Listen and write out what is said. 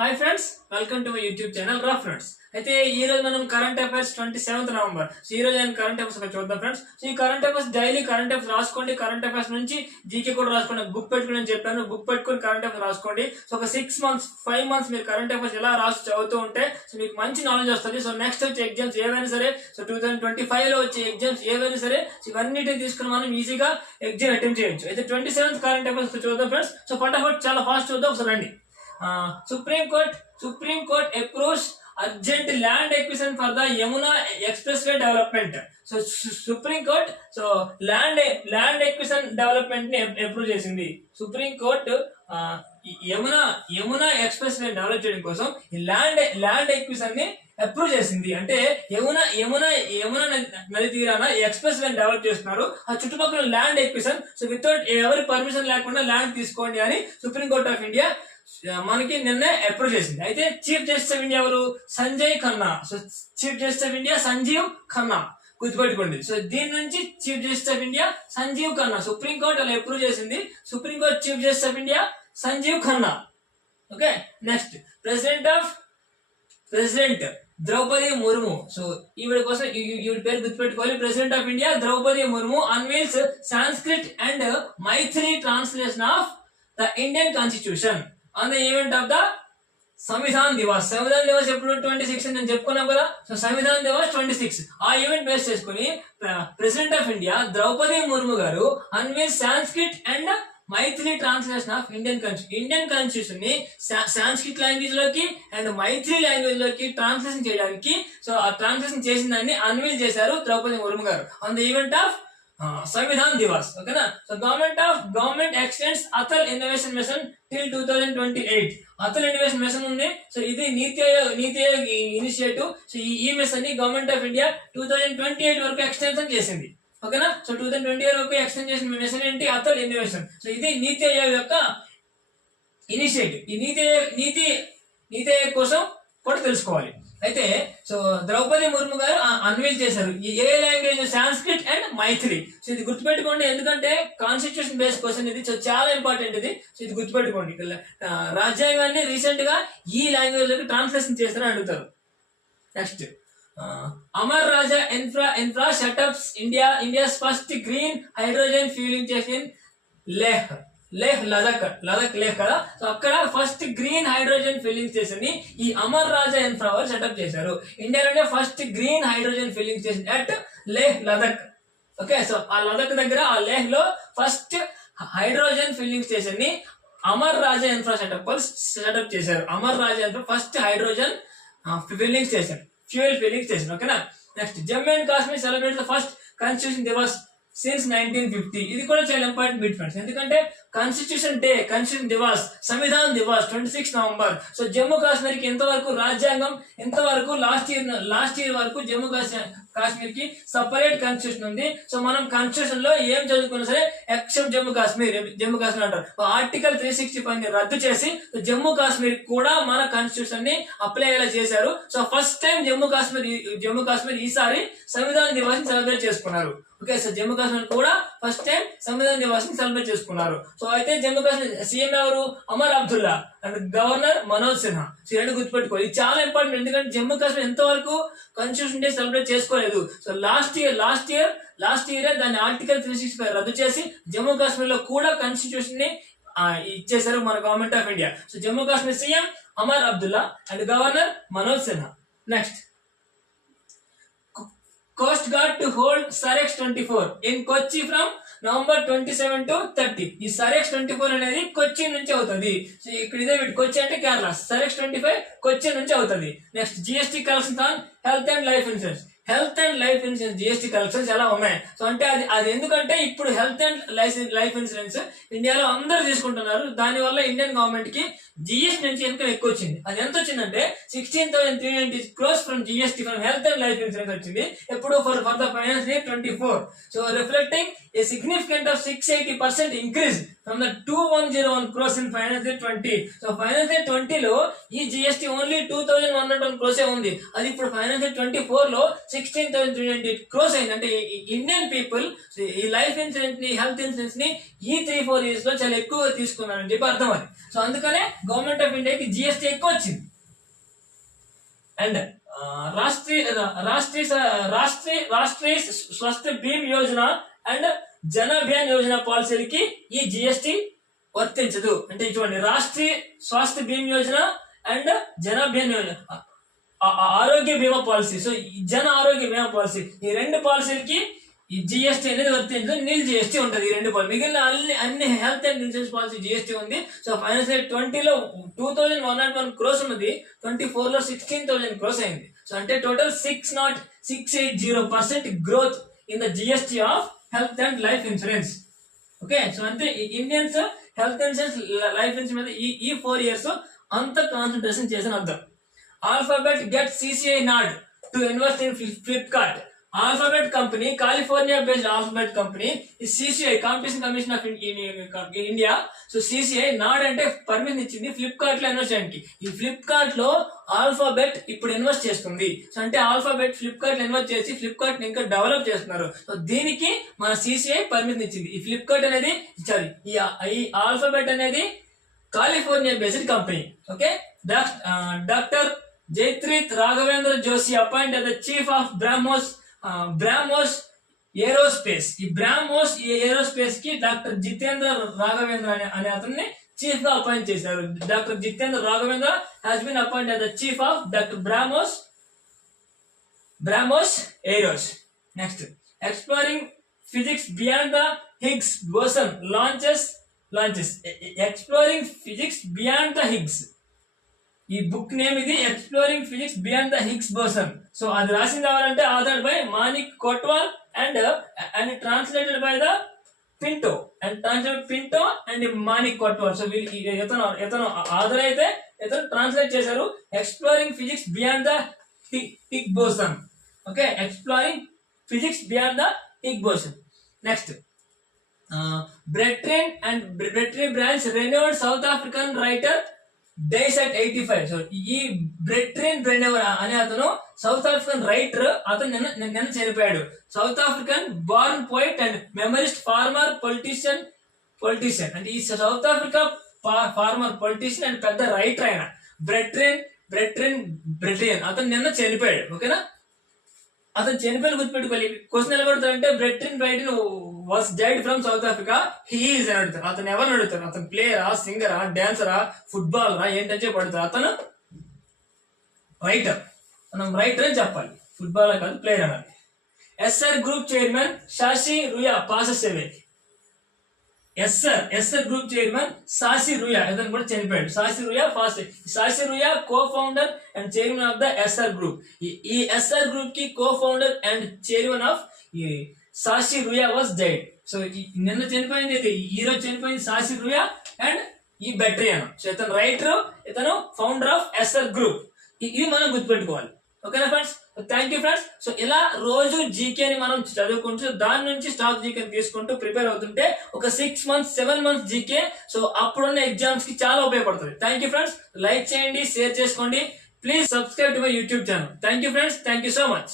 Hi friends, welcome to my YouTube channel రా friends. అయితే ఈ రోజు మనం కరెంట్ అఫైర్స్ 27th నవంబర్. ఈ రోజు నేను కరెంట్ అఫైర్స్ చూద్దాం ఫ్రెండ్స్. సో ఈ current affairs daily current affairs రాసుకోండి. కరెంట్ అఫైర్స్ నుంచి జీకే కూడా రాసుకోండి. బుక్ పెట్టుకుని అని చెప్పాను, బుక్ పెట్టుకుని కరెంట్ అఫైర్స్ రాసుకోండి. సో ఒక 5 months మీరు కరెంట్ అఫైర్స్ ఎలా రాసి చదువుతూ ఉంటే సో మీకు మంచి నాలెడ్జ్ వస్తుంది. సో నెక్స్ట్ వచ్చే ఎగ్జామ్స్ ఏవైనా సరే, సో 2025 లో వచ్చే ఎగ్జామ్స్ ఏవైనా సరే, సో ఇవన్నిటిని తీసుకుని మనం ఈజీగా ఎగ్జామ్ అటెంప్ట్ చేయొచ్చు. అయితే 27th కరెంట్ అఫైర్స్ చూద్దాం ఫ్రెండ్స్. సో ఫటాఫట్ చాలా ఫాస్ట్ చూద్దాం. ఒకసారి రండి. Supreme Court approves urgent land acquisition for the Yamuna Expressway development. So Supreme Court land acquisition development ని అప్రూవ్ చేసింది. Supreme court Yamuna express way develop చేయడం కోసం ఈ ల్యాండ్ ఎక్విజిషన్ ని అప్రూవ్ చేసింది. అంటే యమునా నది తీరాన ఎక్స్ప్రెస్ వే డెవలప్ చేస్తున్నారు. ఆ చుట్టుపక్కల ల్యాండ్ ఎక్విజిషన్, సో వితౌట్ ఎవరి పర్మిషన్ లేకుండా ల్యాండ్ తీసుకోండి అని సుప్రీం కోర్ట్ ఆఫ్ ఇండియా మనకి నిన్న అప్రూవ్ చేసింది. అయితే చీఫ్ జస్టిస్ ఆఫ్ ఇండియా ఎవరు? Sanjay Khanna. So chief justice of India Sanjeev Khanna, గుర్తుపెట్టుకోండి. సో దీని నుంచి chief justice of India Sanjeev Khanna, supreme court అలా అప్రూవ్ చేసింది. Supreme court chief justice of India Sanjeev Khanna. Okay, next president Droupadi Murmu. So ఈవిడ కోసం ఈవిడ పేరు గుర్తుపెట్టుకోవాలి. President of India Draupadi Murmu unveils Sanskrit and Maithili translation of the Indian constitution on the event of the Samvidhan Diwas. Samvidhan Diwas ఎప్పుడు 26 నేను చెప్పుకున్నాం కదా. సో సంవిధాన్ దివాస్ 26 ఆ ఈవెంట్ బేస్ చేసుకుని president of India Draupadi Murmu గారు unveil Sanskrit and Maithili translation of Indian constitution ని సాంస్క్రిట్ లాంగ్వేజ్ లోకి అండ్ మైథిలి లాంగ్వేజ్ లోకి ట్రాన్స్లేషన్ చేయడానికి, సో ఆ ట్రాన్స్లేషన్ చేసిన దాన్ని అన్వీల్ చేశారు ద్రౌపది ముర్ము గారు on the event of Samvidhan Diwas. ఓకేనా. So government extends Atal innovation mission till 2028. Atal innovation mission ఉంది. సో ఇది నీతి ఆయోగ్ ఇనిషియేటివ్. సో ఈ మిషన్ ని గవర్నమెంట్ ఆఫ్ ఇండియా 2028 వరకు ఎక్స్టెన్షన్ చేసింది. ఓకేనా. సో 2028 వరకు ఎక్స్టెండ్ చేసిన మిషన్ ఏంటి? అటల్ ఇన్నోవేషన్. సో ఇది నీతి ఆయోగ్ యొక్క ఇనిషియేటివ్. ఈ నీతి ఆయోగ్ కోసం కూడా తెలుసుకోవాలి. అయితే సో ద్రౌపది ముర్ము గారు అన్వీల్ చేశారు. ఏ language? Sanskrit and Maithili. So ఇది గుర్తుపెట్టుకోండి, ఎందుకంటే కాన్స్టిట్యూషన్ బేస్ క్వశ్చన్ ఇది. సో చాలా ఇంపార్టెంట్ ఇది. సో ఇది గుర్తుపెట్టుకోండి. రాజ్యాంగాన్ని రీసెంట్ గా ఈ లాంగ్వేజ్ లోకి ట్రాన్స్లేషన్ చేస్తారని అడుగుతారు. Next Amar Raja infra setups India's first green hydrogen fuelling station Ladakh కదా. సో అక్కడ first green hydrogen filling station ని ఈ అమర్ రాజా ఇన్ఫ్రా వాళ్ళు సెటప్ చేశారు. ఇండియాలోనే first green hydrogen filling station at Ladakh. Okay, so ఆ లదాఖ్ దగ్గర ఆ లేహ్ లో ఫస్ట్ హైడ్రోజన్ ఫిల్లింగ్ స్టేషన్ ని అమర్ రాజా ఇన్ఫ్రా సెటప్ చేశారు. Amar Raja infra first hydrogen filling station, fuel filling station. ఓకేనా. Next Jammu and Kashmir celebrate the first constitution Diwas since 1950. ఇది కూడా చాలా ఇంపార్టెంట్ బిట్ ఫ్రెండ్స్, ఎందుకంటే constitution Diwas, Samvidhan Diwas 26 November. So Jammu Kashmir కి ఎంతవరకు రాజ్యాంగం, ఎంతవరకు లాస్ట్ ఇయర్ వరకు జమ్మూ కాశ్మీర్ కి సపరేట్ కాన్స్టిట్యూషన్ ఉంది. సో మనం కాన్స్టిట్యూషన్ లో ఏం చదువుకున్నా సరే ఎక్సెప్ట్ జమ్మూ కాశ్మీర్ అంటారు. ఆర్టికల్ 365 రద్దు చేసి జమ్మూ కాశ్మీర్ కూడా మన కాన్స్టిట్యూషన్ ని అప్లై అయ్యేలా చేశారు. So first time Jammu Kashmir ఈసారి సంవిధాన్ దివాస్ ని సెలబ్రేట్ చేసుకున్నారు. ఓకే, సో జమ్మూ కాశ్మీర్ కూడా ఫస్ట్ టైం సంవిధాన్ దివాస్ ని సెలబ్రేట్ చేసుకున్నారు. సో అయితే జమ్మూ కాశ్మీర్ సీఎం ఎవరు? Amar Abdullah and governor Manoj Sinha. So రెండు గుర్తుపెట్టుకోవాలి, ఇది చాలా ఇంపార్టెంట్. ఎందుకంటే జమ్మూ కాశ్మీర్ ఎంతవరకు కాన్స్టిట్యూషన్ డే సెలబ్రేట్ చేసుకోలేదు. సో లాస్ట్ ఇయర్ దాన్ని ఆర్టికల్ 365 రద్దు చేసి జమ్మూ కాశ్మీర్ లో కూడా కాన్స్టిట్యూషన్ ని ఇచ్చేశారు మన government of India. So Jammu Kashmir CM Amar Abdullah and governor Manoj Sinha. Next Coast Guard to hold Sarex 24 in Kochi from November 27 to 30. ఈ Sarex 24 అనేది కొచ్చి నుంచి అవుతుంది. సో ఇక్కడ ఇదే కొచ్చి అంటే కేరళ, Sarex 25 కొచ్చి నుంచి అవుతుంది. Next GST collections on health and life insurance GST collections ఎలా ఉన్నాయి? సో అంటే అది ఎందుకంటే ఇప్పుడు హెల్త్ అండ్ లైఫ్ ఇన్సూరెన్స్ ఇండియాలో అందరూ తీసుకుంటున్నారు. దానివల్ల ఇండియన్ గవర్నమెంట్ కి జిఎస్టీ నుంచి ఇన్కమ్ ఎక్కువ వచ్చింది. అది ఎంత వచ్చిందంటే 16,390 crores from GST from health and life insurance వచ్చింది. ఎప్పుడు for the finance year 24. So reflecting a significant of 680% increase from the 2101 crores in financial year 20. So financial year 20 లో ఈ జిఎస్టీ ఓన్లీ 2101 crores ఉంది. అది ఇప్పుడు financial year 24 లో 16,398 crores అయింది. అంటే ఇండియన్ పీపుల్ ఈ లైఫ్ ఇన్సూరెన్స్ ని, హెల్త్ ఇన్సూరెన్స్ ని ఈ 3-4 years లో చాలా ఎక్కువగా తీసుకున్నారని చెప్పి అర్థం అది. సో అందుకనే గవర్నమెంట్ ఆఫ్ ఇండియాకి జిఎస్టీ ఎక్కువ వచ్చింది. And Rashtriya Swasthya beam Yojana and జన అభియాన్ యోజన పాలసీలకి ఈ జిఎస్టీ వర్తించదు. అంటే చూడండి, రాష్ట్రీయ స్వాస్థ్య బీమా యోజన అండ్ జన అభియాన్ యోజన ఆరోగ్య బీమా పాలసీ, సో జన ఆరోగ్య బీమా పాలసీ, ఈ రెండు పాలసీలకి ఈ జిఎస్టీ అనేది వర్తించదు. నీల్ జిఎస్టీ ఉంటుంది ఈ రెండు పాలసీ. మిగిలిన అన్ని health and insurance policy GST ఉంది. సో ఫైనాన్షియల్ ఇయర్ 20లో 2101 crores ఉన్నది, 24 లో 16,000 crores అయింది. సో అంటే total 6.680% growth in the GST of health and life insurance. Okay, so అంటే Indians health insurance, life insurance మీద ఈ 4 years అంత కాన్సన్ట్రేషన్ చేసిన అర్థం. Alphabet get CCI nod to invest in Flipkart. Alphabet company, California based Alphabet company, ఈ CCI competition commission of India, so CCI nod అంటే permission ఇచ్చింది Flipkart లో invest చేయడానికి. ఈ ఫ్లిప్కార్ట్ లో ఆల్ఫాబెట్ ఇప్పుడు ఇన్వెస్ట్ చేస్తుంది. సో అంటే ఆల్ఫాబెట్ ఫ్లిప్కార్ట్ లో ఇన్వెస్ట్ చేసి ఫ్లిప్కార్ట్ ని ఇంకా డెవలప్ చేస్తున్నారు. సో దీనికి మన సిసిఐ పర్మిషన్ ఇచ్చింది. ఈ ఫ్లిప్కార్ట్ అనేది సారీ ఈ ఆల్ఫాబెట్ అనేది California based company. Okay, doctor Jaitirth Raghavendra Joshi appoint as the chief of BrahMos aerospace. ఈ బ్రాహ్మోస్ ఏరోస్పేస్ కి డాక్టర్ జితేంద్ర రాఘవేంద్ర అనే అతన్ని చీఫ్ గా అపాయింట్ చేశారు. Doctor Jitendra Raghavendra has been appoint as the chief of doctor BrahMos aeros. Next, exploring physics beyond the Higgs boson launches. Exploring physics beyond the Higgs, ఈ book name ఇది, exploring physics beyond the Higgs boson. So అది రాసింది ఎవరంటే authored by Manik Kotwal and translated by the Pinto and Manik Kotwal. So ఇతను author అయితే ఇతను translate చేశారు exploring physics beyond the Higgs boson. Okay, exploring physics beyond the Higgs boson. Next, Bertrand Brands, renowned South African writer, dies at 85. So ఈ Breyten బ్రెనెవర్ అనే అతను south African writer, అతను నిన్న చనిపోయాడు. South African born poet and memoirist, former politician అంటే ఈ South Africa former politician and పెద్ద writer ఆయన బ్రెట్రియన్ అతను నిన్న చనిపోయాడు. ఓకేనా, అతను చనిపోయిన గుర్తుపెట్టుకోవాలి. క్వశ్చన్ ఎలా పడతారంటే Breyten Breyten was died from South Africa, he is అని అడుగుతారు. అతను ఎవరిని అడుగుతారు? అతను ప్లేయరా, సింగరా, డాన్సరా, ఫుట్బాల్ రా, ఏంటంటే పడతారు. అతను రైటర్, మనం రైటర్ అని చెప్పాలి, ఫుట్బాల్ కాదు, ప్లేయర్ అనాలి. SR group chairman Shashi Ruia passes away. SR group chairman Shashi Ruia ఇతను కూడా చనిపోయాడు. Shashi Ruia co founder and chairman of the SR group. ఈ ఎస్ఆర్ గ్రూప్ కి co founder and chairman of Shashi Ruia was died. So నిన్న చనిపోయింది, ఈ రోజు చనిపోయింది శాషి రుయా అండ్ ఈ బెట్రియన్. సో ఇతను రైటర్, ఇతను ఫౌండర్ ఆఫ్ ఎస్ఆర్ గ్రూప్. ఇవి మనం గుర్తుపెట్టుకోవాలి. ఓకేనా friends, thank you friends. So ఇలా రోజు జీకేని మనం చదువుకుంటూ దాని నుంచి స్టాక్ జీకేని తీసుకుంటూ ప్రిపేర్ అవుతుంటే ఒక 6 months 7 months జీకే, సో అప్పుడున్న ఎగ్జామ్స్ కి చాలా ఉపయోగపడుతుంది. థ్యాంక్ యూ ఫ్రెండ్స్, లైక్ చేయండి, షేర్ చేసుకోండి, please subscribe to my YouTube channel. Thank you friends, thank you so much.